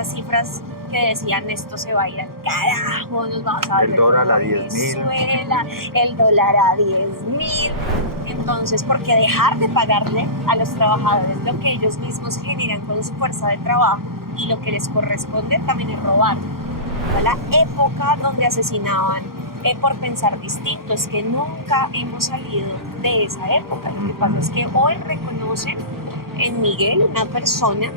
esas cifras que decían esto se va a ir al carajo, nos vamos a ver el dólar a 10.000. el dólar a 10.000. Entonces, ¿por qué dejar de pagarle a los trabajadores lo que ellos mismos generan con su fuerza de trabajo y lo que les corresponde también es robar? Fue la época donde asesinaban por pensar distinto, es que nunca hemos salido de esa época. Lo que pasa es que hoy reconocen en Miguel una persona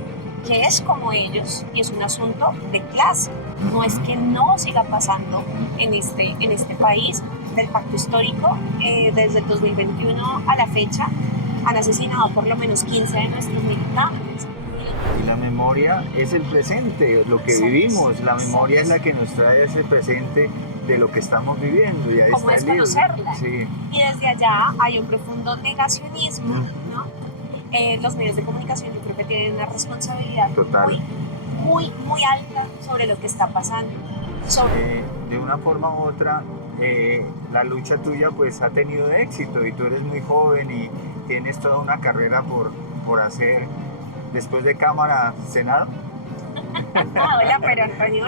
que es como ellos y es un asunto de clase. No es que no siga pasando en este país del pacto histórico. Desde el 2021 a la fecha han asesinado por lo menos 15 de nuestros militantes. Y la memoria es el presente, lo que vivimos. La memoria es la que nos trae ese presente de lo que estamos viviendo. Y ahí ¿Cómo está el libro. desconocerla? Sí. Y desde allá hay un profundo negacionismo, ¿no? Los medios de comunicación yo creo que tienen una responsabilidad Total. muy alta sobre lo que está pasando. De una forma u otra, la lucha tuya pues ha tenido éxito y tú eres muy joven y tienes toda una carrera por hacer. Después de cámara, Senado. Hola, pero Antonio,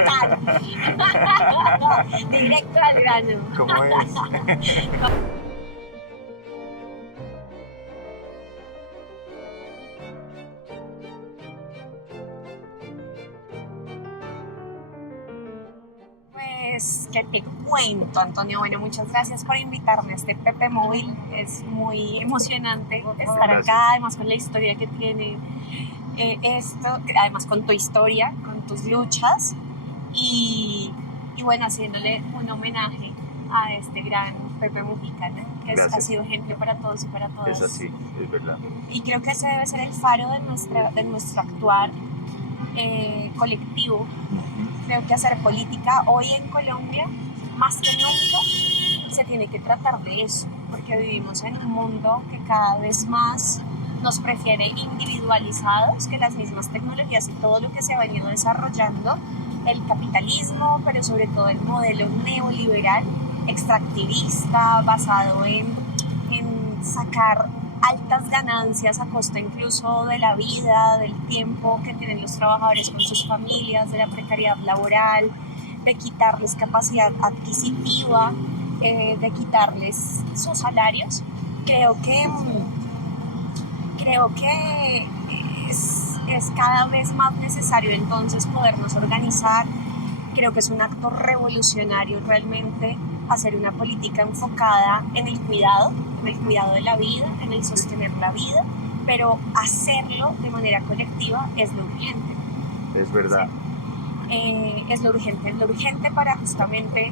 directo al grano. ¿Cómo es? Pues, ¿qué te cuento, Antonio? Bueno, muchas gracias por invitarme a este Pepe Móvil. Es muy emocionante estar acá, además con la historia que tiene esto, además con tu historia, con tus luchas y bueno, haciéndole un homenaje a este gran Pepe Mujica, ¿no? Que ha sido ejemplo para todos y para todas. Es así, es verdad. Y creo que ese debe ser el faro de nuestro actuar colectivo. Creo que hacer política hoy en Colombia, más que nunca, se tiene que tratar de eso, porque vivimos en un mundo que cada vez más nos prefiere individualizados, que las mismas tecnologías y todo lo que se ha venido desarrollando, el capitalismo, pero sobre todo el modelo neoliberal, extractivista, basado en sacar altas ganancias a costa incluso de la vida, del tiempo que tienen los trabajadores con sus familias, de la precariedad laboral, de quitarles capacidad adquisitiva, de quitarles sus salarios. Creo que es cada vez más necesario entonces podernos organizar. Creo que es un acto revolucionario realmente hacer una política enfocada en el cuidado de la vida, en el sostener la vida, pero hacerlo de manera colectiva es lo urgente. Es verdad. Sí. Es lo urgente para justamente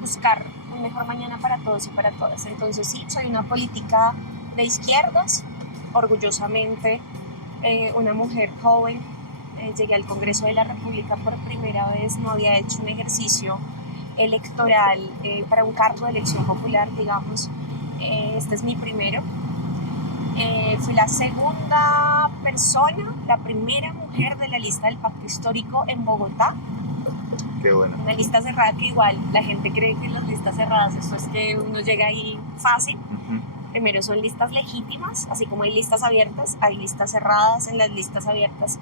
buscar un mejor mañana para todos y para todas. Entonces sí, soy una política de izquierdas, orgullosamente una mujer joven. Llegué al Congreso de la República por primera vez, no había hecho un ejercicio electoral para un cargo de elección popular, digamos. Este es mi primero. Fui la segunda persona, la primera mujer de la lista del Pacto Histórico en Bogotá. Qué bueno. Una lista cerrada que igual la gente cree que en las listas cerradas esto es que uno llega ahí fácil. Primero son listas legítimas, así como hay listas abiertas, hay listas cerradas. En las listas abiertas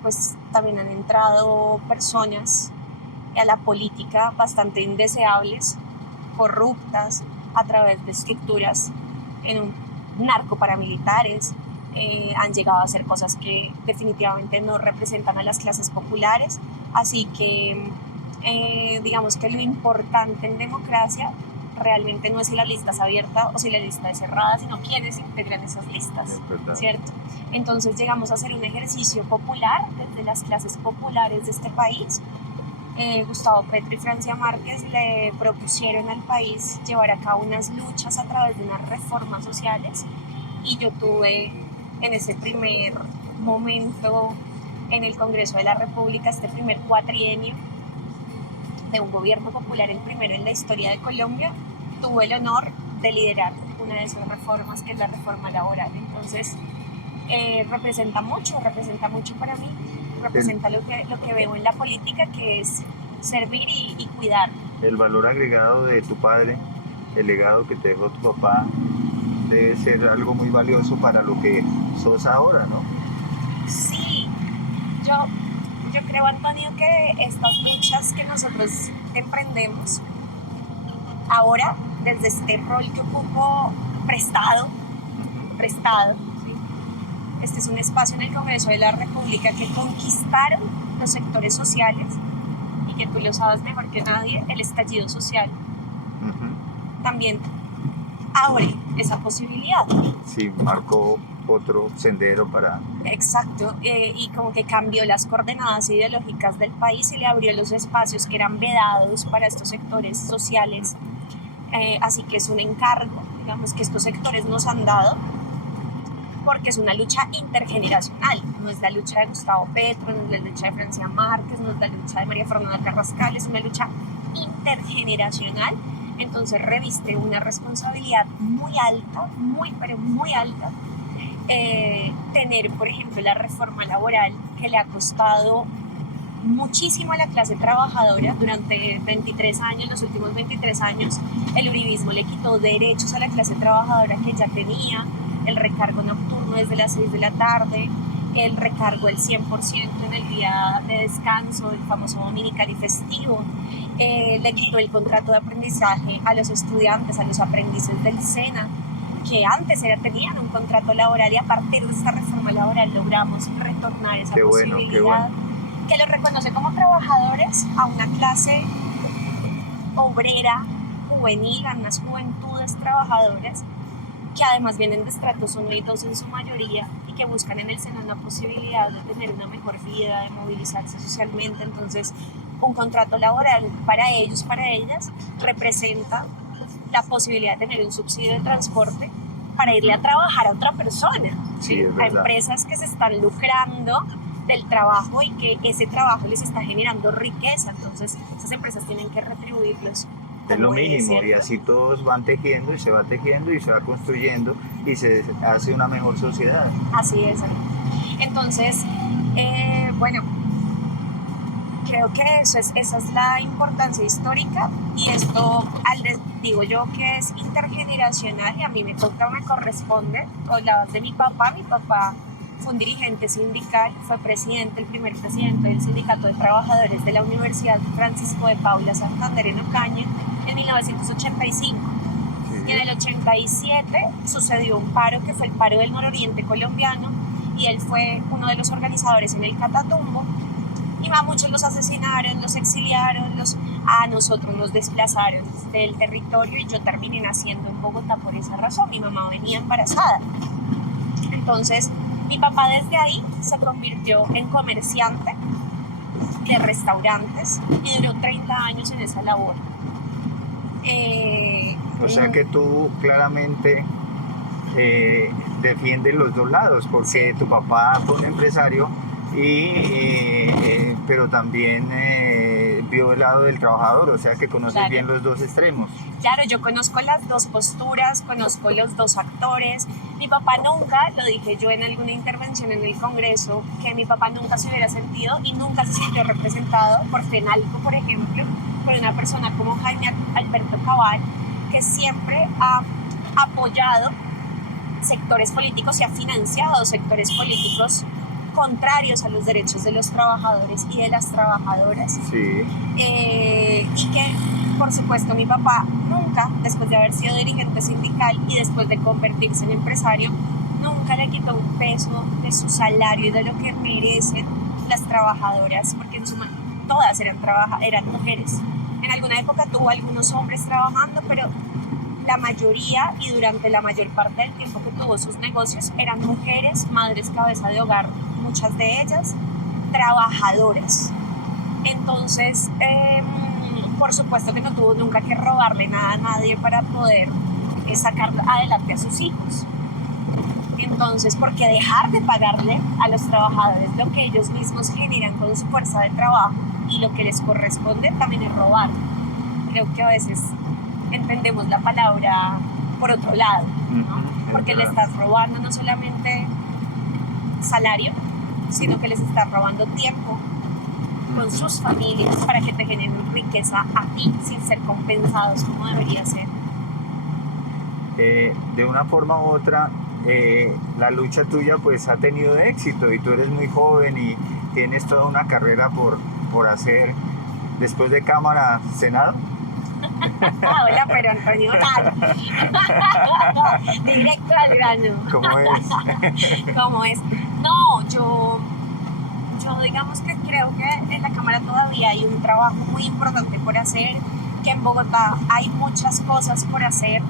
pues también han entrado personas a la política bastante indeseables, corruptas, a través de estructuras en un narcoparamilitares. Han llegado a hacer cosas que definitivamente no representan a las clases populares. Así que digamos que lo importante en democracia realmente no es si la lista es abierta o si la lista es cerrada, sino quiénes integran esas listas, ¿cierto? Entonces llegamos a hacer un ejercicio popular desde las clases populares de este país. Gustavo Petro y Francia Márquez le propusieron al país llevar a cabo unas luchas a través de unas reformas sociales y yo tuve en ese primer momento en el Congreso de la República, este primer cuatrienio de un gobierno popular, el primero en la historia de Colombia, tuve el honor de liderar una de esas reformas, que es la reforma laboral. Entonces, representa mucho para mí, representa lo que veo en la política, que es servir y cuidar. El valor agregado de tu padre, el legado que te dejó tu papá, debe ser algo muy valioso para lo que sos ahora, ¿no? nosotros emprendemos ahora desde este rol que ocupo prestado, ¿sí? Este es un espacio en el Congreso de la República que conquistaron los sectores sociales y que tú lo sabes mejor que nadie, el estallido social también abre esa posibilidad. Sí, marcó otro sendero para... Exacto, y como que cambió las coordenadas ideológicas del país y le abrió los espacios que eran vedados para estos sectores sociales. Así que es un encargo, digamos, que estos sectores nos han dado, porque es una lucha intergeneracional. No es la lucha de Gustavo Petro, no es la lucha de Francia Márquez, no es la lucha de María Fernanda Carrascal, es una lucha intergeneracional. Entonces reviste una responsabilidad muy alta, pero muy alta, tener, por ejemplo, la reforma laboral que le ha costado muchísimo a la clase trabajadora durante 23 años, los últimos 23 años. El uribismo le quitó derechos a la clase trabajadora que ya tenía, el recargo nocturno desde las 6 de la tarde, el recargo del 100% en el día de descanso, el famoso dominical y festivo, le quitó el contrato de aprendizaje a los estudiantes, a los aprendices del SENA, que antes tenían un contrato laboral, y a partir de esta reforma laboral logramos retornar esa posibilidad, que los reconoce como trabajadores a una clase obrera, juvenil, a unas juventudes trabajadoras que además vienen de estratos 1 y 2 en su mayoría y que buscan en el SENA una posibilidad de tener una mejor vida, de movilizarse socialmente. Entonces, un contrato laboral para ellos, para ellas, representa la posibilidad de tener un subsidio de transporte para irle a trabajar a otra persona, ¿sí? A empresas que se están lucrando del trabajo y que ese trabajo les está generando riqueza. Entonces, esas empresas tienen que retribuirlos. Es lo mínimo, y así todos van tejiendo y se va tejiendo y se va construyendo y se hace una mejor sociedad. Así es. Entonces, bueno, creo que esa es la importancia histórica, y esto, digo yo que es intergeneracional, y a mí me corresponde. Tú hablabas de mi papá fue un dirigente sindical, fue el primer presidente del Sindicato de Trabajadores de la Universidad Francisco de Paula Santander en Ocaña en 1985. Sí. Y en el 87 sucedió un paro que fue el paro del nororiente colombiano, y él fue uno de los organizadores en el Catatumbo, y a muchos los asesinaron, los exiliaron, a nosotros nos desplazaron del territorio, y yo terminé naciendo en Bogotá por esa razón. Mi mamá venía embarazada. Entonces, mi papá desde ahí se convirtió en comerciante de restaurantes y duró 30 años en esa labor. O sea que tú claramente defiendes los dos lados, porque tu papá fue un empresario, pero también vio el lado del trabajador, o sea que conoces bien los dos extremos. Claro, yo conozco las dos posturas, conozco los dos actores. Mi papá nunca, lo dije yo en alguna intervención en el Congreso, que mi papá nunca se hubiera sentido y nunca se sintió representado por FENALCO, por ejemplo, por una persona como Jaime Alberto Cabal, que siempre ha apoyado sectores políticos y ha financiado sectores políticos contrarios a los derechos de los trabajadores y de las trabajadoras. Sí. Y que, por supuesto, mi papá nunca, después de haber sido dirigente sindical y después de convertirse en empresario, nunca le quitó un peso de su salario y de lo que merecen las trabajadoras, porque en suma todas eran mujeres. En alguna época tuvo algunos hombres trabajando, pero la mayoría, y durante la mayor parte del tiempo que tuvo sus negocios, eran mujeres, madres cabeza de hogar, muchas de ellas trabajadoras. Entonces, por supuesto que no tuvo nunca que robarle nada a nadie para poder sacar adelante a sus hijos. Entonces, ¿por qué dejar de pagarle a los trabajadores lo que ellos mismos generan con su fuerza de trabajo, y lo que les corresponde también es robar? Creo que a veces entendemos la palabra por otro lado, ¿no? Porque le estás robando no solamente salario, sino que les estás robando tiempo con sus familias para que te generen riqueza a ti sin ser compensados como debería ser. De una forma u otra, la lucha tuya pues ha tenido éxito, y tú eres muy joven y tienes toda una carrera por hacer. después de cámara, Senado. Hola, pero Antonio, directo al grano. ¿Cómo es? ¿Cómo es? No, yo digamos que creo que en la Cámara todavía hay un trabajo muy importante por hacer, que en Bogotá hay muchas cosas por hacer.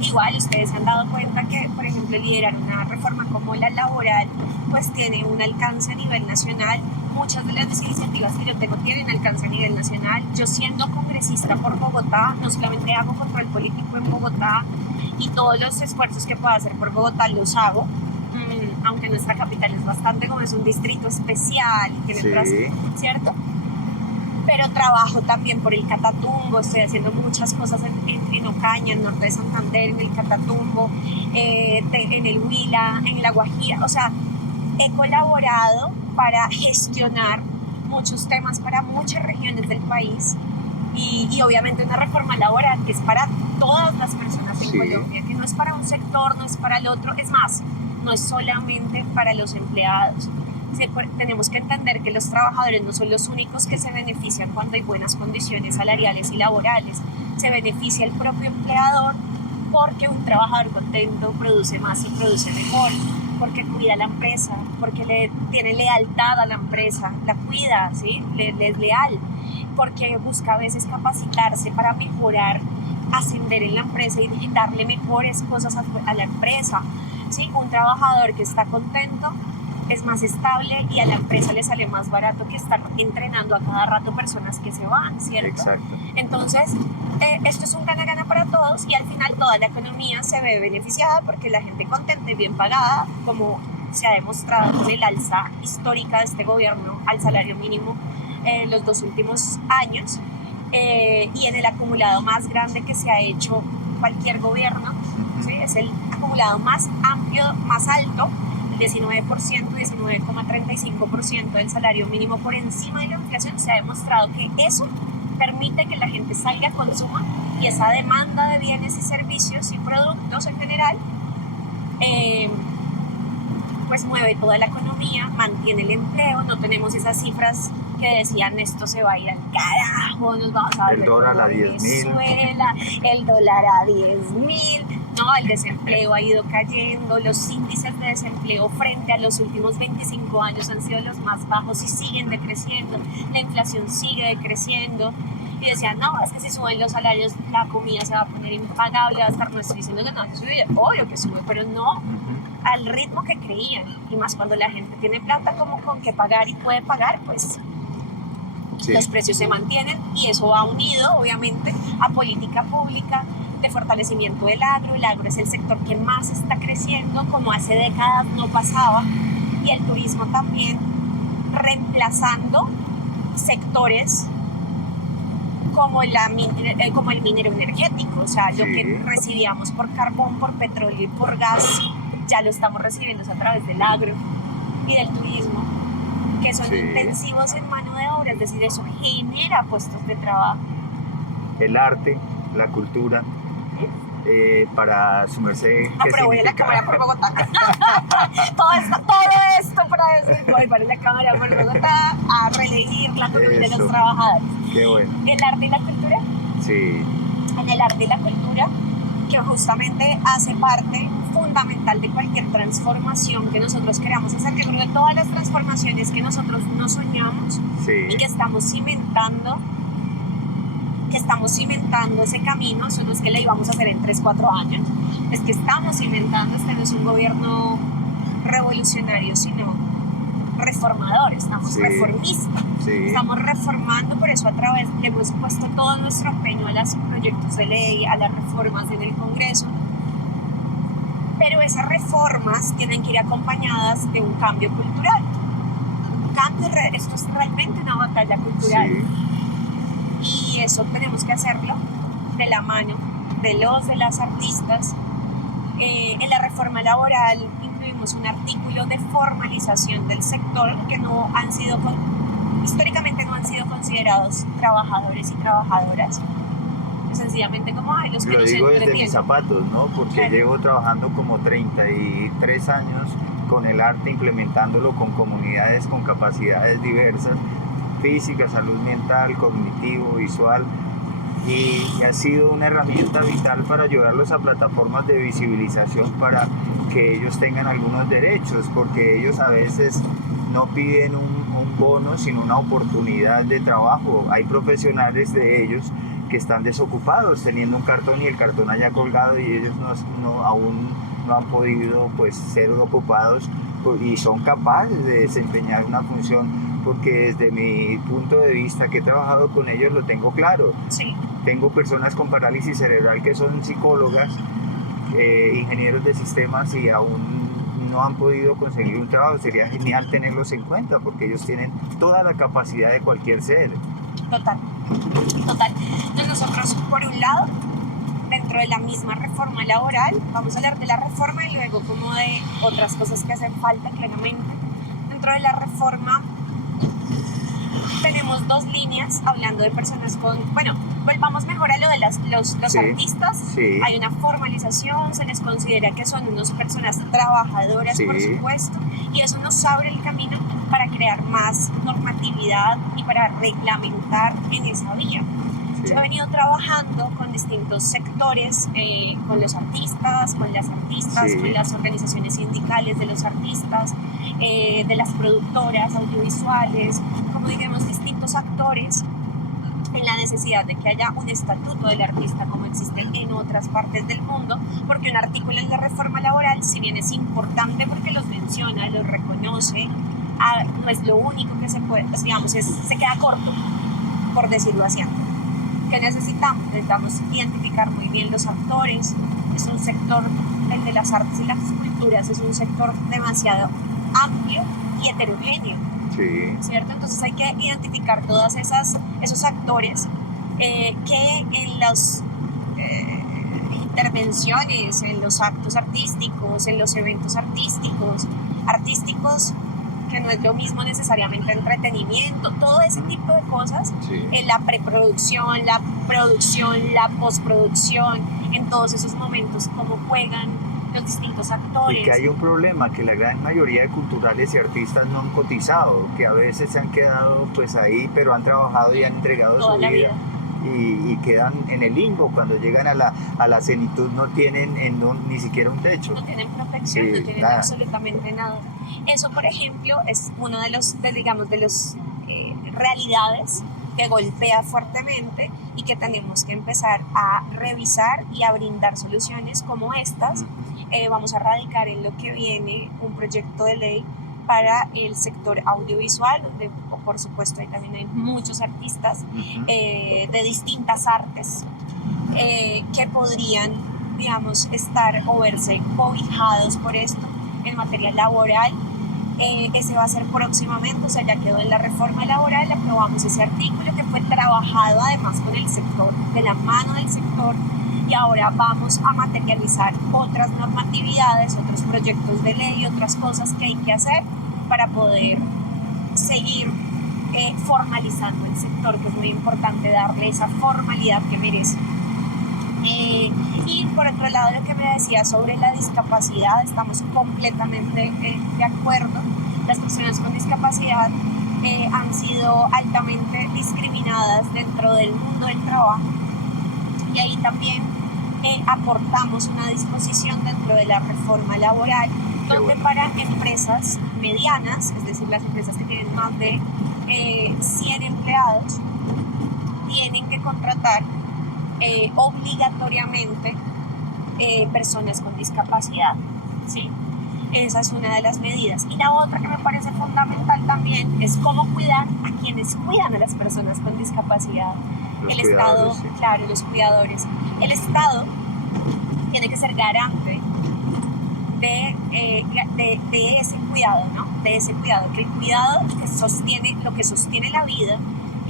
Igual ustedes se han dado cuenta que, por ejemplo, liderar una reforma como la laboral, pues tiene un alcance a nivel nacional. Muchas de las iniciativas que yo tengo tienen alcance a nivel nacional. Yo, siendo congresista por Bogotá, no solamente hago control político en Bogotá, y todos los esfuerzos que pueda hacer por Bogotá los hago, aunque nuestra capital es bastante, como es un distrito especial, tiene otras, ¿cierto? Pero trabajo también por el Catatumbo, estoy haciendo muchas cosas en Ocaña, en Norte de Santander, en el Catatumbo, en el Huila, en La Guajira. O sea, he colaborado para gestionar muchos temas para muchas regiones del país, y obviamente una reforma laboral que es para todas las personas en Colombia, que no es para un sector, no es para el otro, es más, no es solamente para los empleados. Tenemos que entender que los trabajadores no son los únicos que se benefician cuando hay buenas condiciones salariales y laborales. Se beneficia el propio empleador, porque un trabajador contento produce más y produce mejor, porque cuida a la empresa, porque le tiene lealtad a la empresa, la cuida, ¿sí? Le es leal, porque busca a veces capacitarse para mejorar, ascender en la empresa y darle mejores cosas a la empresa, ¿sí? Un trabajador que está contento es más estable, y a la empresa le sale más barato que estar entrenando a cada rato personas que se van, ¿cierto? Exacto. Entonces, esto es un gana-gana para todos, y al final toda la economía se ve beneficiada porque la gente contenta y bien pagada, como se ha demostrado con el alza histórica de este gobierno al salario mínimo los 2 últimos años, y en el acumulado más grande que se ha hecho cualquier gobierno, ¿sí? Es el acumulado más amplio, más alto, 19%, 19,35% del salario mínimo por encima de la inflación. Se ha demostrado que eso permite que la gente salga, consuma, y esa demanda de bienes y servicios y productos en general pues mueve toda la economía, mantiene el empleo. No tenemos esas cifras que decían esto se va a ir al carajo, nos vamos a ver el dólar a 10.000, el dólar a 10.000. No, el desempleo ha ido cayendo, los índices de desempleo frente a los últimos 25 años han sido los más bajos y siguen decreciendo, la inflación sigue decreciendo. Y decían, no, es que si suben los salarios, la comida se va a poner impagable, va a estar, no estoy diciendo que no va a subir, obvio que sube, pero no al ritmo que creían. Y más cuando la gente tiene plata como con qué pagar y puede pagar, pues los precios se mantienen, y eso va unido, obviamente, a política pública de fortalecimiento del agro. El agro es el sector que más está creciendo, como hace décadas no pasaba, y el turismo también, reemplazando sectores como el minero energético. O sea, lo que recibíamos por carbón, por petróleo y por gas, ya lo estamos recibiendo a través del agro y del turismo, que son intensivos en mano de obra, es decir, eso genera puestos de trabajo. El arte, la cultura, para su merced. Pero voy a la cámara por Bogotá. todo esto para decir, voy para la cámara por Bogotá a reelegir la columna de los trabajadores. Qué bueno. El arte y la cultura. Sí. En el arte y la cultura, que justamente hace parte fundamental de cualquier transformación que nosotros queramos hacer. Yo creo que todas las transformaciones que nosotros no soñamos y que estamos cimentando ese camino, son los que le íbamos a hacer en 3-4 años. Es que estamos cimentando, este no es un gobierno revolucionario, sino reformador, estamos reformistas, estamos reformando. Por eso a través hemos puesto todo nuestro empeño a los proyectos de ley, a las reformas en el Congreso, pero esas reformas tienen que ir acompañadas de un cambio cultural. Esto es realmente una batalla cultural, y eso tenemos que hacerlo de la mano de las artistas. En la reforma laboral incluimos un artículo de formalización del sector, que históricamente no han sido considerados trabajadores y trabajadoras. Sencillamente como los que lo no digo se desde mis zapatos, ¿no? Porque llevo trabajando como 33 años con el arte, implementándolo con comunidades con capacidades diversas, física, salud mental, cognitivo, visual, y ha sido una herramienta vital para ayudarlos a plataformas de visibilización para que ellos tengan algunos derechos, porque ellos a veces no piden un bono, sino una oportunidad de trabajo. Hay profesionales de ellos que están desocupados teniendo un cartón y el cartón haya colgado y ellos aún no han podido pues ser ocupados y son capaces de desempeñar una función, porque desde mi punto de vista que he trabajado con ellos lo tengo claro. Sí. Tengo personas con parálisis cerebral que son psicólogas, ingenieros de sistemas y aún no han podido conseguir un trabajo. Sería genial tenerlos en cuenta porque ellos tienen toda la capacidad de cualquier ser. Total. Entonces nosotros, por un lado, dentro de la misma reforma laboral, vamos a hablar de la reforma y luego como de otras cosas que hacen falta claramente. Dentro de la reforma tenemos dos líneas hablando de personas con, bueno, volvamos mejor a lo de los Sí, artistas. sí. Hay una formalización, se les considera que son unas personas trabajadoras, Sí. por supuesto, y eso nos abre el camino para crear más normatividad y para reglamentar en esa vía. Sí. Yo he venido trabajando con distintos sectores, con los artistas, con las artistas, Sí. con las organizaciones sindicales de los artistas, de las productoras audiovisuales, como digamos distintos actores en la necesidad de que haya un estatuto del artista como existe en otras partes del mundo, porque un artículo en la reforma laboral, si bien es importante porque los menciona, los reconoce, no es lo único que se puede, pues, digamos, se queda corto, por decirlo así. ¿Qué necesitamos? Necesitamos identificar muy bien los actores. Es un sector, el de las artes y las culturas, es un sector demasiado amplio y heterogéneo, Sí. ¿cierto? Entonces hay que identificar todos esos actores que en las intervenciones, en los actos artísticos, en los eventos artísticos, que no es lo mismo necesariamente entretenimiento, todo ese tipo de cosas, Sí. la preproducción, la producción, la postproducción, en todos esos momentos, cómo juegan los distintos actores. Y que hay un problema, que la gran mayoría de culturales y artistas no han cotizado, que a veces se han quedado pues ahí, pero han trabajado y han entregado Toda su la vida. vida. Y quedan en el limbo. Cuando llegan a la cenitud no tienen ni siquiera un techo. No tienen protección, Sí, no tienen nada. absolutamente nada. Eso, por ejemplo, es uno de los realidades que golpea fuertemente y que tenemos que empezar a revisar y a brindar soluciones como estas. Vamos a radicar en lo que viene un proyecto de ley para el sector audiovisual, donde por supuesto ahí también hay muchos artistas de distintas artes que podrían, digamos, estar o verse cobijados por esto en materia laboral. Ese va a ser próximamente, o sea, ya quedó en la reforma laboral, aprobamos ese artículo que fue trabajado además con el sector, de la mano del sector, y ahora vamos a materializar otras normatividades, otros proyectos de ley, otras cosas que hay que hacer para poder seguir formalizando el sector, que es muy importante darle esa formalidad que merece. Y por otro lado, lo que me decía sobre la discapacidad, estamos completamente de acuerdo. Las personas con discapacidad han sido altamente discriminadas dentro del mundo del trabajo, y ahí también aportamos una disposición dentro de la reforma laboral donde para empresas medianas, es decir, las empresas que tienen más de 100 empleados, tienen que contratar obligatoriamente personas con discapacidad, ¿sí? Esa es una de las medidas. Y la otra que me parece fundamental también es cómo cuidar a quienes cuidan a las personas con discapacidad. El Estado, Sí. claro, los cuidadores. El Estado tiene que ser garante de ese cuidado, ¿no? De ese cuidado, que el cuidado que sostiene, lo que sostiene la vida,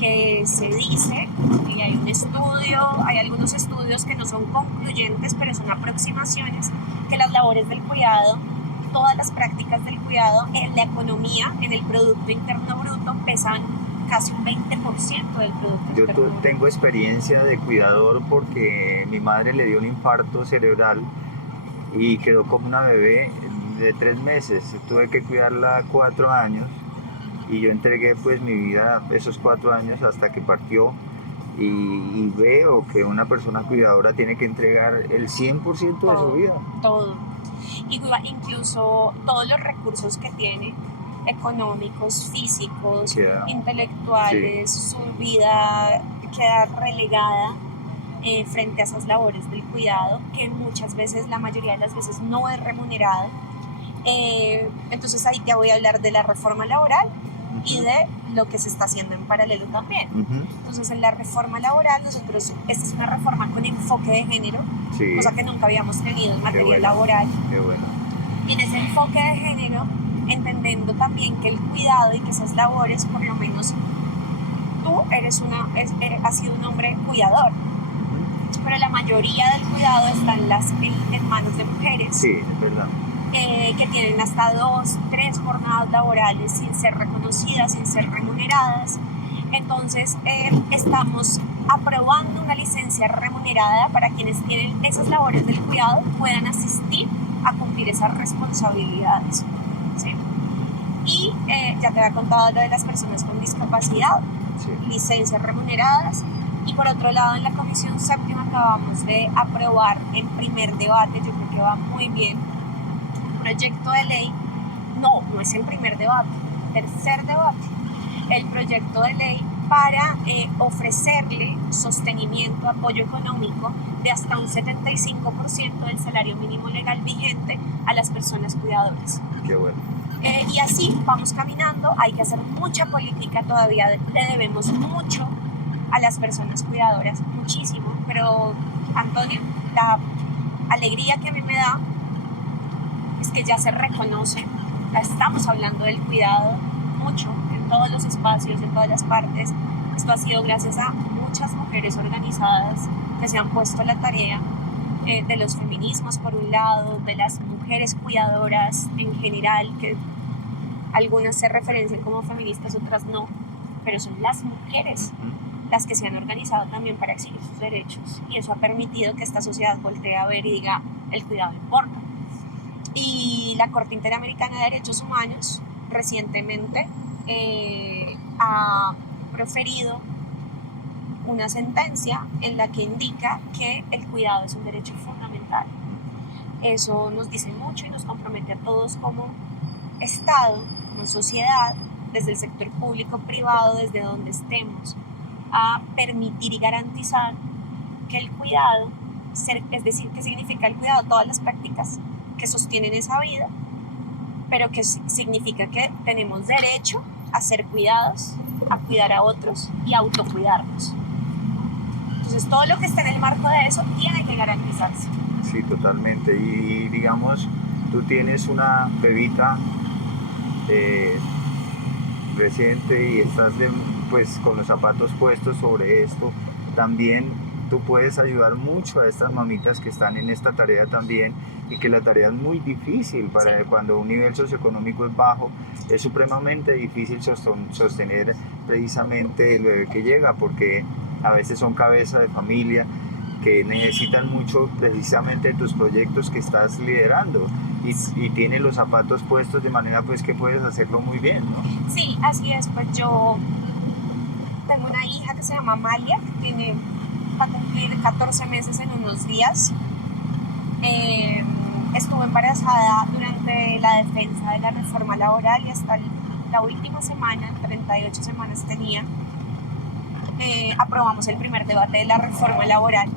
que se dice, y hay un estudio, hay algunos estudios que no son concluyentes, pero son aproximaciones, que las labores del cuidado, todas las prácticas del cuidado en la economía, en el Producto Interno Bruto, pesan casi un 20% del Producto Yo Interno Bruto. tengo experiencia de cuidador porque mi madre le dio un infarto cerebral y quedó como una bebé de 3 meses. Tuve que cuidarla 4 años y yo entregué pues mi vida esos 4 años hasta que partió y veo que una persona cuidadora tiene que entregar el 100% de su vida. Todo. Incluso todos los recursos que tiene, económicos, físicos, intelectuales, su vida queda relegada frente a esas labores del cuidado, que muchas veces, la mayoría de las veces, no es remunerado. Entonces ahí te voy a hablar de la reforma laboral y de lo que se está haciendo en paralelo también. Entonces en la reforma laboral esta es una reforma con enfoque de género, cosa que nunca habíamos tenido en materia laboral. Qué bueno. Y en ese enfoque de género, entendiendo también que el cuidado y que esas labores, por lo menos tú has sido un hombre cuidador, pero la mayoría del cuidado está en manos de mujeres. Sí, es verdad. Que tienen hasta 2, 3 jornadas laborales sin ser reconocidas, sin ser remuneradas. Entonces estamos aprobando una licencia remunerada para quienes tienen esas labores del cuidado puedan asistir a cumplir esas responsabilidades, ¿sí? Y ya te había contado lo de las personas con discapacidad, licencias remuneradas. Y por otro lado, en la Comisión Séptima acabamos de aprobar en primer debate, yo creo que va muy bien, proyecto de ley, no es el primer debate, tercer debate, el proyecto de ley para ofrecerle sostenimiento, apoyo económico de hasta un 75% del salario mínimo legal vigente a las personas cuidadoras. Qué bueno. Y así vamos caminando, hay que hacer mucha política, todavía le debemos mucho a las personas cuidadoras, muchísimo, pero Antonio, la alegría que a mí me da es que ya se reconoce, ya estamos hablando del cuidado mucho, en todos los espacios, en todas las partes. Esto ha sido gracias a muchas mujeres organizadas que se han puesto a la tarea de los feminismos por un lado, de las mujeres cuidadoras en general, que algunas se referencian como feministas, otras no, pero son las mujeres las que se han organizado también para exigir sus derechos, y eso ha permitido que esta sociedad voltee a ver y diga, el cuidado importa. Y la Corte Interamericana de Derechos Humanos recientemente ha proferido una sentencia en la que indica que el cuidado es un derecho fundamental. Eso nos dice mucho y nos compromete a todos como Estado, como sociedad, desde el sector público, privado, desde donde estemos, a permitir y garantizar que el cuidado, es decir, ¿qué significa el cuidado? Todas las prácticas que sostienen esa vida, pero que significa que tenemos derecho a ser cuidados, a cuidar a otros y a autocuidarnos. Entonces todo lo que está en el marco de eso tiene que garantizarse. Sí, totalmente. Y digamos, tú tienes una bebita reciente y estás pues con los zapatos puestos sobre esto. También tú puedes ayudar mucho a estas mamitas que están en esta tarea también, y que la tarea es muy difícil cuando un nivel socioeconómico es bajo, es supremamente difícil sostener precisamente el bebé que llega, porque a veces son cabeza de familia que necesitan mucho precisamente tus proyectos que estás liderando, y tienes los zapatos puestos de manera pues que puedes hacerlo muy bien, ¿no? Sí, así es. Pues yo tengo una hija que se llama Amalia, que va a cumplir 14 meses en unos días. Estuve embarazada durante la defensa de la reforma laboral y hasta la última semana, 38 semanas tenía, aprobamos el primer debate de la reforma laboral,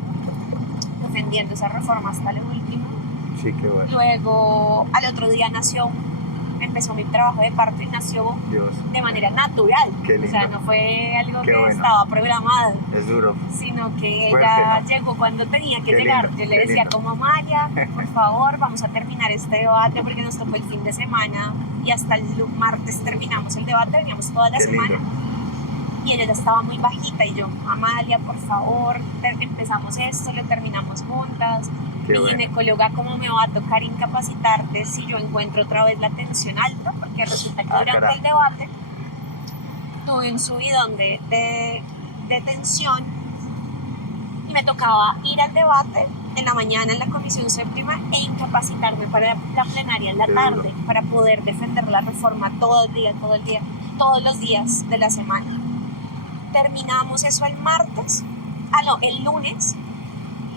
defendiendo esa reforma hasta lo último. Sí, qué bueno. Luego, al otro día empezó mi trabajo de parto y nació de manera natural. Qué lindo. O sea, no fue algo que bueno. estaba programado. Es duro. Sino que ella llegó cuando tenía que llegar. Yo le decía como, Amalia, por favor, vamos a terminar este debate porque nos tocó el fin de semana y hasta el martes terminamos el debate, veníamos toda la semana. Y ella ya estaba muy bajita y yo, Amalia, por favor, empezamos esto, lo terminamos juntas. Mi ginecóloga, ¿cómo me va a tocar incapacitarte si yo encuentro otra vez la tensión alta? Porque resulta que durante el debate tuve un subidón de tensión y me tocaba ir al debate en la mañana en la Comisión Séptima e incapacitarme para la plenaria en la tarde para poder defender la reforma todo el día. todos los días de la semana. Terminamos eso el martes, el lunes.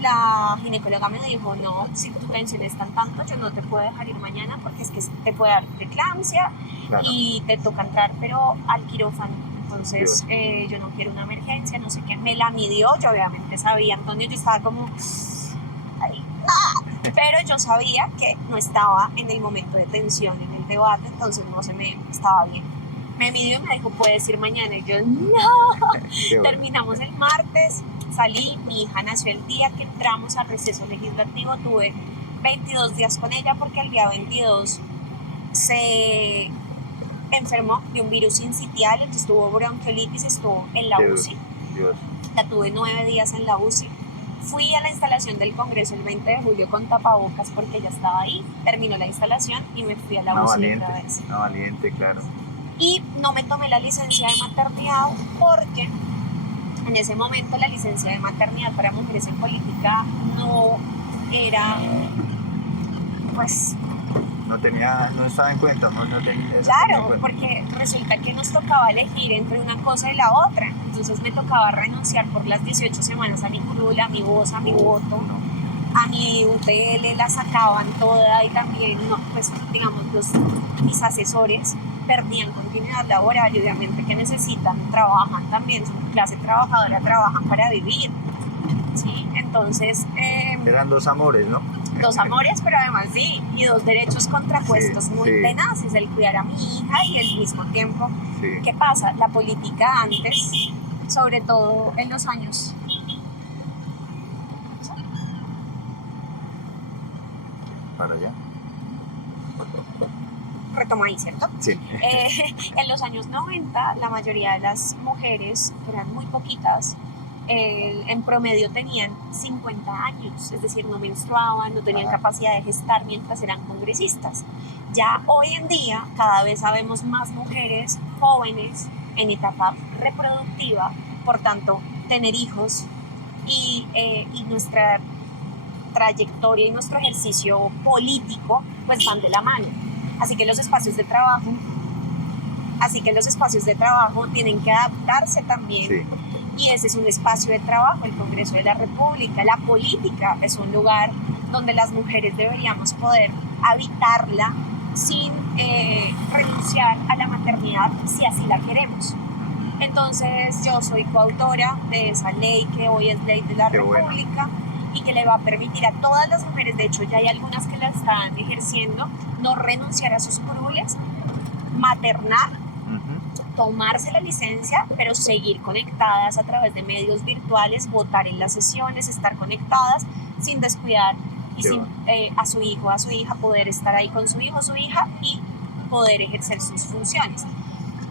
La ginecóloga me dijo, no, si tu tensión es tanto, yo no te puedo dejar ir mañana porque es que te puede dar preeclampsia, claro, y te toca entrar, pero al quirófano. Entonces, yo no quiero una emergencia, no sé qué. Me la midió, yo obviamente sabía, Antonio, yo estaba como, ay, pero yo sabía que no estaba en el momento de tensión, en el debate, entonces no se me estaba bien. Me midió y me dijo, puedes ir mañana, y yo, no. Terminamos el martes. Salí, mi hija nació el día que entramos al receso legislativo, tuve 22 días con ella porque el día 22 se enfermó de un virus sincitial, entonces tuvo bronquiolitis, estuvo en la UCI. La tuve 9 días en la UCI. Fui a la instalación del Congreso el 20 de julio con tapabocas porque ella estaba ahí, terminó la instalación y me fui a la UCI otra vez. Una valiente, claro. Y no me tomé la licencia de maternidad porque en ese momento la licencia de maternidad para mujeres en política no era, pues... No estaba en cuenta, no tenía... Claro, porque resulta que nos tocaba elegir entre una cosa y la otra. Entonces me tocaba renunciar por las 18 semanas a mi curula, a mi voz, a mi voto, a mi UTL, la sacaban toda y también, pues digamos, mis asesores perdían continuidad laboral y obviamente que necesitan, trabajan también, son clase trabajadora, trabajan para vivir, ¿sí? Entonces... eran dos amores, ¿no? Dos amores, pero además sí, y dos derechos contrapuestos muy tenaces, el cuidar a mi hija y al mismo tiempo, ¿qué pasa? La política antes, sobre todo en los años... Para allá. Retomo ahí, ¿cierto? Sí. En los años 90, la mayoría de las mujeres, eran muy poquitas, en promedio tenían 50 años, es decir, no menstruaban, no tenían capacidad de gestar mientras eran congresistas. Ya hoy en día, cada vez sabemos más mujeres jóvenes en etapa reproductiva, por tanto, tener hijos y nuestra trayectoria y nuestro ejercicio político pues van de la mano. Así que los espacios de trabajo tienen que adaptarse también. Sí. Y ese es un espacio de trabajo, el Congreso de la República. La política es un lugar donde las mujeres deberíamos poder habitarla sin renunciar a la maternidad si así la queremos. Entonces yo soy coautora de esa ley que hoy es ley de la República. Bueno. Y que le va a permitir a todas las mujeres, de hecho ya hay algunas que la están ejerciendo, no renunciar a sus curules, maternar, tomarse la licencia, pero seguir conectadas a través de medios virtuales, votar en las sesiones, estar conectadas sin descuidar y sin, a su hijo, a su hija, poder estar ahí con su hijo, su hija y poder ejercer sus funciones.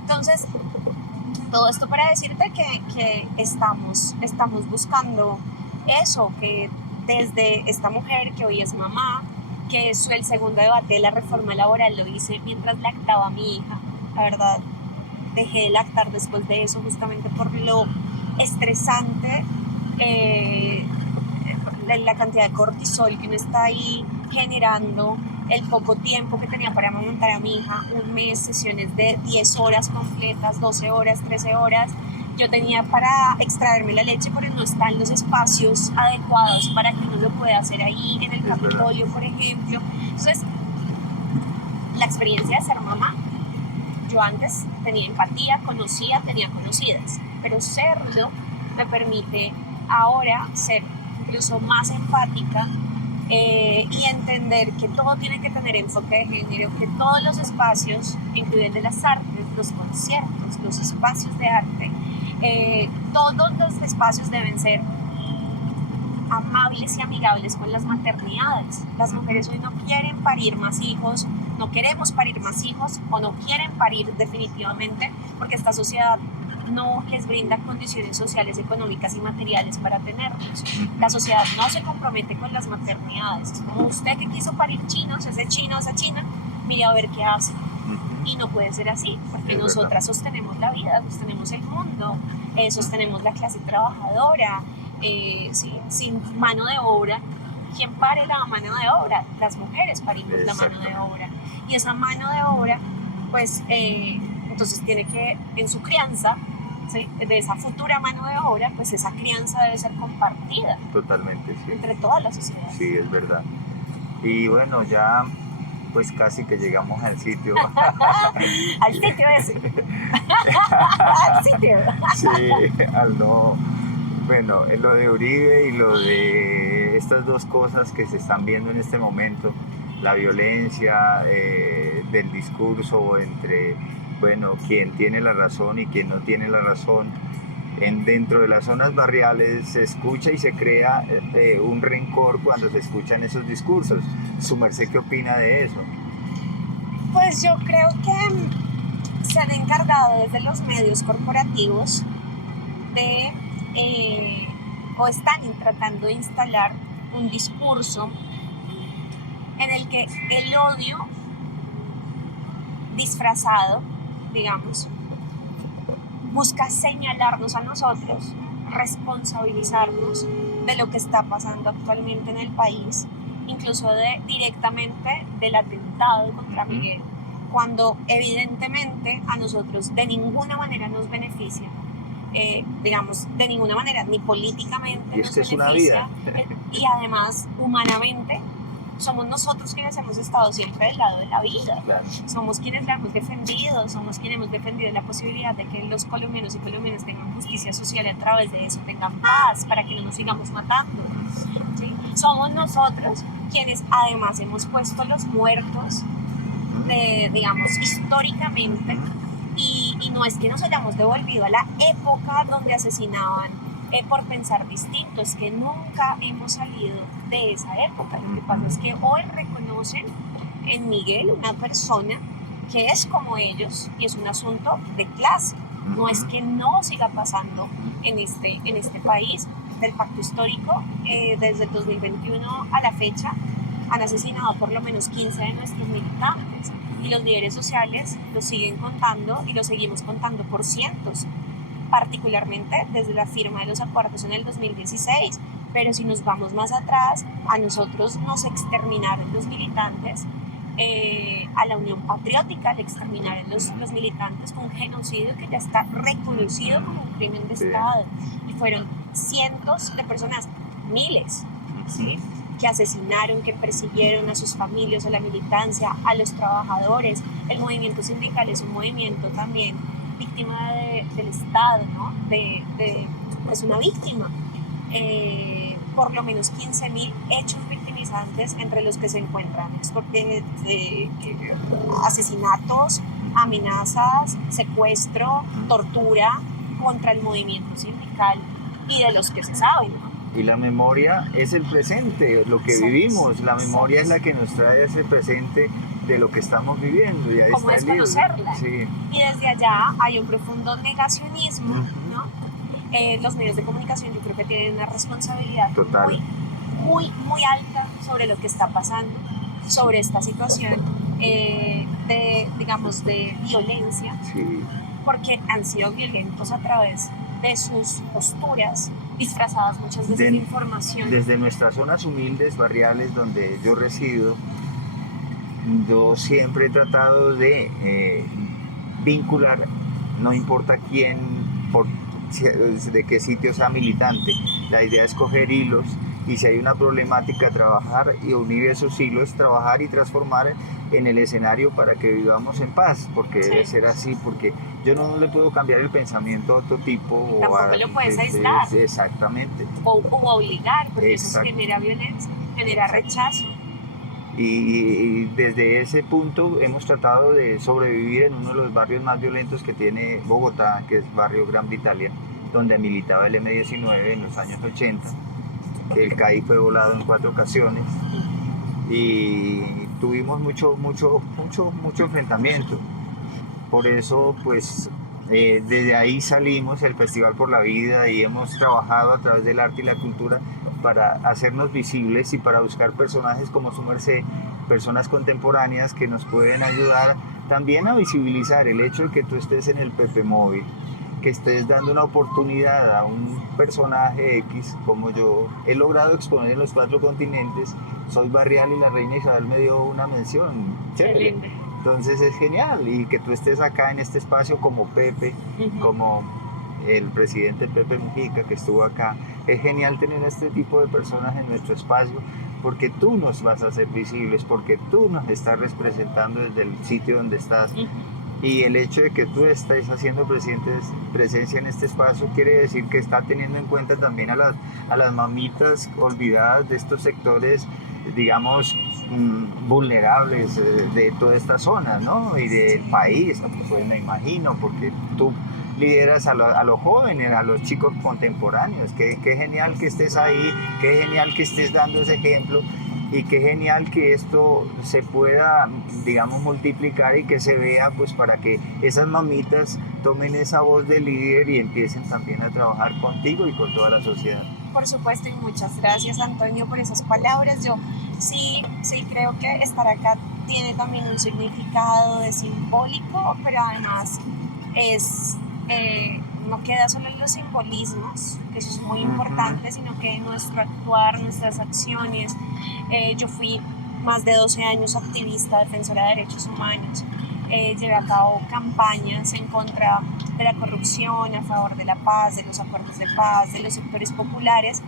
Entonces, todo esto para decirte que estamos buscando eso, que desde esta mujer que hoy es mamá, que es el segundo debate de la reforma laboral, lo hice mientras lactaba a mi hija. La verdad, dejé de lactar después de eso justamente por lo estresante, la cantidad de cortisol que uno está ahí generando, el poco tiempo que tenía para amamantar a mi hija, un mes, sesiones de 10 horas completas, 12 horas, 13 horas. Yo tenía para extraerme la leche, pero no están los espacios adecuados para que uno lo pueda hacer ahí, en el Capitolio, por ejemplo. Entonces, la experiencia de ser mamá, yo antes tenía empatía, tenía conocidas, pero serlo me permite ahora ser incluso más empática y entender que todo tiene que tener enfoque de género, que todos los espacios, incluyendo las artes, los conciertos, los espacios de arte, todos los espacios deben ser amables y amigables con las maternidades. Las mujeres hoy no quieren parir más hijos, no queremos parir más hijos o no quieren parir definitivamente porque esta sociedad no les brinda condiciones sociales, económicas y materiales para tenerlos. La sociedad no se compromete con las maternidades. Es como usted que quiso parir chinos, ese chino, esa china, mire a ver qué hace. Y no puede ser así, porque nosotras sostenemos la vida, sostenemos el mundo, sostenemos la clase trabajadora, sin mano de obra. ¿Quién pare la mano de obra? Las mujeres parimos la mano de obra. Y esa mano de obra, pues Entonces tiene que, en su crianza, ¿sí?, de esa futura mano de obra, pues esa crianza debe ser compartida. Totalmente, sí. Entre toda la sociedad. Sí, es verdad. Y bueno, ya pues casi que llegamos al sitio. Al sitio ese. Al sitio. Sí, bueno, lo de Uribe y lo de estas dos cosas que se están viendo en este momento, la violencia del discurso entre, bueno, quien tiene la razón y quien no tiene la razón. Dentro de las zonas barriales se escucha y se crea un rencor cuando se escuchan esos discursos. ¿Su merced qué opina de eso? Pues yo creo que se han encargado desde los medios corporativos de, o están tratando de instalar un discurso en el que el odio disfrazado, digamos, busca señalarnos a nosotros, responsabilizarnos de lo que está pasando actualmente en el país, incluso directamente del atentado contra Miguel, cuando evidentemente a nosotros de ninguna manera nos beneficia, digamos, de ninguna manera, ni políticamente y es nos que es beneficia, una vida. Y además humanamente somos nosotros quienes hemos estado siempre del lado de la vida. Claro. Somos quienes la hemos defendido, somos quienes hemos defendido la posibilidad de que los colombianos y colombianas tengan justicia social y a través de eso tengan paz, para que no nos sigamos matando, ¿sí? Somos nosotros quienes además hemos puesto los muertos, digamos, históricamente, y no es que nos hayamos devolvido a la época donde asesinaban por pensar distinto, es que nunca hemos salido de esa época. Lo que pasa es que hoy reconocen en Miguel una persona que es como ellos y es un asunto de clase. No es que no siga pasando en este país. Del pacto histórico, desde el 2021 a la fecha, han asesinado por lo menos 15 de nuestros militantes y los líderes sociales lo siguen contando y lo seguimos contando por cientos, particularmente desde la firma de los acuerdos en el 2016. Pero si nos vamos más atrás, a nosotros nos exterminaron los militantes, a la Unión Patriótica le exterminaron los militantes, con un genocidio que ya está reconocido como un crimen de Estado, y fueron cientos de personas, miles, ¿sí?, que asesinaron, que persiguieron a sus familias, a la militancia, a los trabajadores. El movimiento sindical es un movimiento también víctima del Estado, ¿no? Es una víctima. Por lo menos 15.000 hechos victimizantes, entre los que se encuentran asesinatos, amenazas, secuestro, tortura contra el movimiento sindical y de los que se saben, ¿no? Y la memoria es el presente, lo que vivimos. La memoria es la que nos trae ese presente de lo que estamos viviendo. Y ahí ¿Cómo está el libro. desconocerla? Sí. Y desde allá hay un profundo negacionismo, ¿no? Los medios de comunicación yo creo que tienen una responsabilidad Total. muy, muy alta sobre lo que está pasando, sobre esta situación digamos, de violencia, Sí. porque han sido violentos a través de sus posturas, disfrazadas muchas veces de información. Desde nuestras zonas humildes, barriales, donde yo resido, yo siempre he tratado de vincular, no importa quién, de qué sitio sea militante, la idea es coger hilos y si hay una problemática, trabajar y unir esos hilos, trabajar y transformar en el escenario para que vivamos en paz, porque debe ser así, porque yo no le puedo cambiar el pensamiento a otro tipo. Tampoco lo puedes aislar. Exactamente. O obligar, porque eso genera violencia, genera rechazo. Y desde ese punto hemos tratado de sobrevivir en uno de los barrios más violentos que tiene Bogotá, que es barrio Gran Bretaña, donde militaba el M-19 en los años 80, que el CAI fue volado en 4 ocasiones y tuvimos mucho enfrentamiento. Por eso, pues, desde ahí salimos el Festival por la Vida y hemos trabajado a través del arte y la cultura para hacernos visibles y para buscar personajes como su merced, personas contemporáneas que nos pueden ayudar también a visibilizar el hecho de que tú estés en el Pepe Móvil, que estés dando una oportunidad a un personaje X, como yo he logrado exponer en los 4 continentes. Soy barrial y la reina Isabel me dio una mención chévere. Entonces es genial, y que tú estés acá en este espacio como Pepe, como el presidente Pepe Mujica que estuvo acá. Es genial tener a este tipo de personas en nuestro espacio, porque tú nos vas a hacer visibles, porque tú nos estás representando desde el sitio donde estás. Y el hecho de que tú estés haciendo presencia en este espacio quiere decir que está teniendo en cuenta también a las mamitas olvidadas de estos sectores, digamos, vulnerables de toda esta zona, ¿no? Y del país, pues me imagino, porque tú lideras a los jóvenes, a los chicos contemporáneos. Qué genial que estés ahí, qué genial que estés dando ese ejemplo, y qué genial que esto se pueda, digamos, multiplicar y que se vea, pues, para que esas mamitas tomen esa voz de líder y empiecen también a trabajar contigo y con toda la sociedad. Por supuesto, y muchas gracias, Antonio, por esas palabras. Yo sí creo que estar acá tiene también un significado de simbólico, pero además no queda solo en los simbolismos, que eso es muy importante, sino que en nuestro actuar, nuestras acciones. Yo fui más de 12 años activista, defensora de derechos humanos. Llevé a cabo campañas en contra de la corrupción, a favor de la paz, de los acuerdos de paz, de los sectores populares.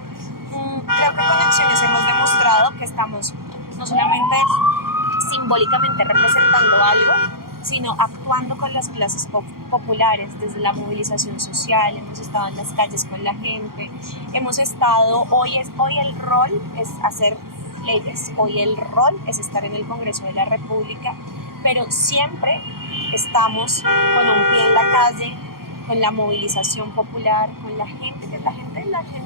Creo que con acciones hemos demostrado que estamos no solamente simbólicamente representando algo, sino actuando con las clases populares, desde la movilización social. Hemos estado en las calles con la gente, hemos estado, hoy el rol es hacer leyes, hoy el rol es estar en el Congreso de la República, pero siempre estamos con un pie en la calle, con la movilización popular, con la gente, que la gente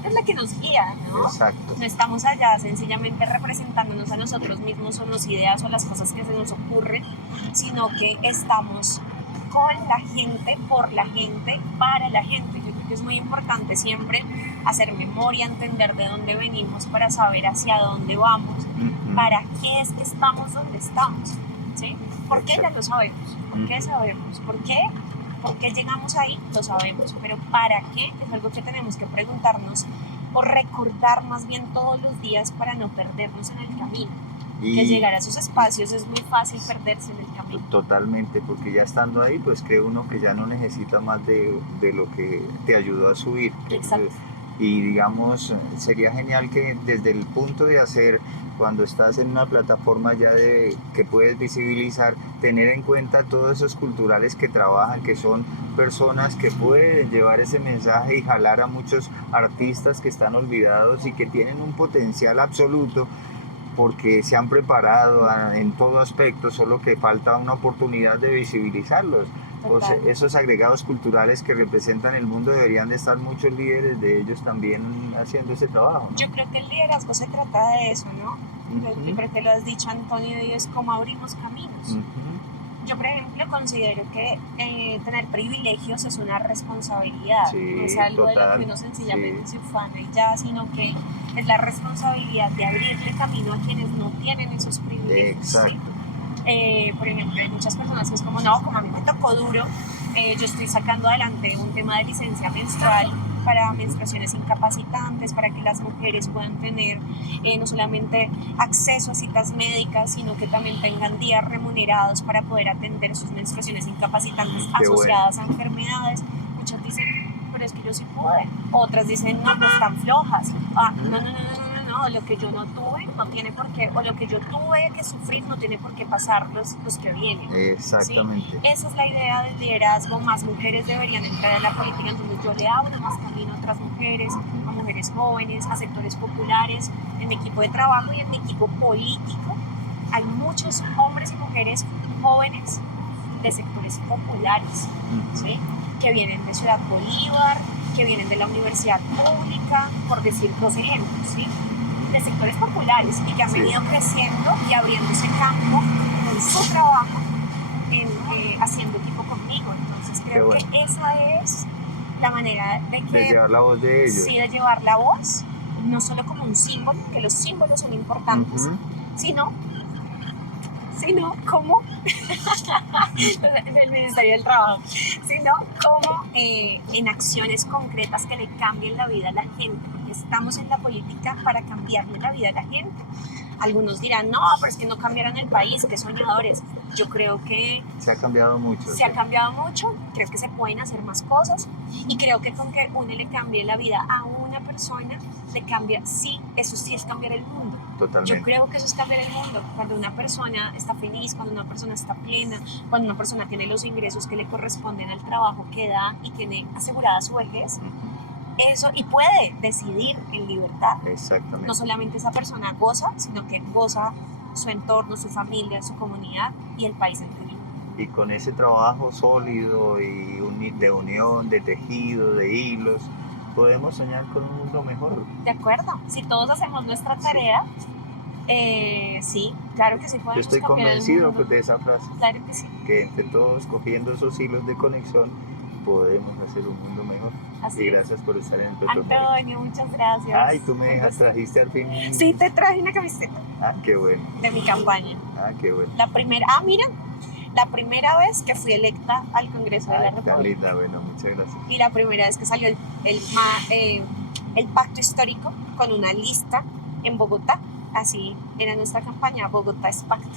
es la que nos guía, ¿no? Exacto. No estamos allá sencillamente representándonos a nosotros mismos o las ideas o las cosas que se nos ocurren, sino que estamos con la gente, por la gente, para la gente. Yo creo que es muy importante siempre hacer memoria, entender de dónde venimos para saber hacia dónde vamos, para qué es que estamos donde estamos, ¿sí? ¿Por qué? Ya lo sabemos. ¿Por qué sabemos? ¿Por qué llegamos ahí? Lo sabemos. Pero ¿para qué? Es algo que tenemos que preguntarnos o recordar más bien todos los días para no perdernos en el camino. Que llegar a esos espacios es muy fácil perderse en el camino. Totalmente, porque ya estando ahí, pues cree uno que ya no necesita más de lo que te ayudó a subir. Exacto. Y digamos, sería genial que desde el punto de hacer, cuando estás en una plataforma ya que puedes visibilizar, tener en cuenta todos esos culturales que trabajan, que son personas que pueden llevar ese mensaje y jalar a muchos artistas que están olvidados y que tienen un potencial absoluto, porque se han preparado en todo aspecto, solo que falta una oportunidad de visibilizarlos. O sea, esos agregados culturales que representan el mundo, deberían de estar muchos líderes de ellos también haciendo ese trabajo, ¿no? Yo creo que el liderazgo se trata de eso, ¿no? Yo creo que lo has dicho, Antonio, y es como abrimos caminos. Yo, por ejemplo, considero que tener privilegios es una responsabilidad, no es algo de lo que uno sencillamente se ufana y ya, sino que es la responsabilidad de abrirle camino a quienes no tienen esos privilegios. Exacto. ¿Sí? Por ejemplo, hay muchas personas que es como, no, como a mí me tocó duro, yo estoy sacando adelante un tema de licencia menstrual para menstruaciones incapacitantes, para que las mujeres puedan tener no solamente acceso a citas médicas, sino que también tengan días remunerados para poder atender sus menstruaciones incapacitantes asociadas a enfermedades. Muchas dicen, pero es que yo sí pude. Otras dicen, no, pues están flojas. No, lo que yo no tuve no tiene por qué, o lo que yo tuve que sufrir no tiene por qué pasar los que vienen. Exactamente. ¿Sí? Esa es la idea del liderazgo. Más mujeres deberían entrar en la política, entonces yo le abro más camino a otras mujeres, a mujeres jóvenes, a sectores populares. En mi equipo de trabajo y en mi equipo político hay muchos hombres y mujeres jóvenes de sectores populares, ¿sí? Que vienen de Ciudad Bolívar, que vienen de la universidad pública, por decir dos ejemplos, ¿sí? De sectores populares y que han venido creciendo y abriéndose campo en su trabajo, haciendo equipo conmigo. Entonces creo que esa es la manera de llevar la voz de ellos. Sí, de llevar la voz, no solo como un símbolo, que los símbolos son importantes, sino como del Ministerio del Trabajo, sino como en acciones concretas que le cambien la vida a la gente, porque estamos en la política para cambiarle la vida a la gente. Algunos dirán, no, pero es que no cambiaron el país, qué soñadores. Yo creo que Se ha cambiado mucho. se ha cambiado mucho, creo que se pueden hacer más cosas y creo que con que uno le cambie la vida a una persona, le cambia, sí, eso sí es cambiar el mundo. Totalmente. Yo creo que eso es cambiar el mundo. Cuando una persona está feliz, cuando una persona está plena, cuando una persona tiene los ingresos que le corresponden al trabajo que da y tiene asegurada su vejez, eso, y puede decidir en libertad. Exactamente. No solamente esa persona goza, sino que goza su entorno, su familia, su comunidad y el país entero. Y con ese trabajo sólido y de unión, de tejido, de hilos, podemos soñar con un mundo mejor. ¿De acuerdo? Si todos hacemos nuestra tarea, sí, claro que sí Yo podemos estoy cambiar el convencido mundo. de esa frase, Claro que sí. que entre todos, cogiendo esos hilos de conexión, podemos hacer un mundo mejor. Así Y es. gracias por estar en el Petromóvil. Antonio, muchas gracias. Ay, tú me trajiste al fin. Sí, te traje una camiseta Ah, qué bueno. de mi campaña. Ah, qué bueno. La primera, mira, la primera vez que fui electa al Congreso de la Ay, tan República. linda, bueno, muchas gracias. Y la primera vez que salió el pacto histórico con una lista en Bogotá. Así era nuestra campaña, Bogotá es pacto.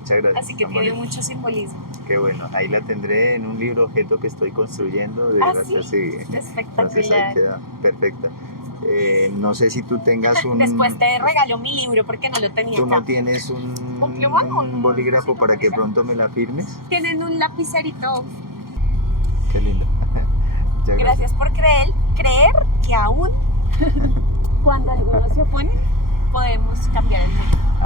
Muchas gracias. Así que tan tiene bonito. mucho simbolismo. Qué bueno, ahí la tendré en un libro objeto que estoy construyendo. De ¿Ah, gracias, sí? Entonces ahí Espectacular. queda perfecta. No sé si tú tengas un... Después te regalo mi libro porque no lo tenía ¿Tú acá. no tienes un plumón o un bolígrafo para que lapicero? pronto me la firmes? Tienen un lapicerito. Qué lindo. Muchas Gracias por creer que aún cuando algunos se oponen, podemos cambiar el mundo.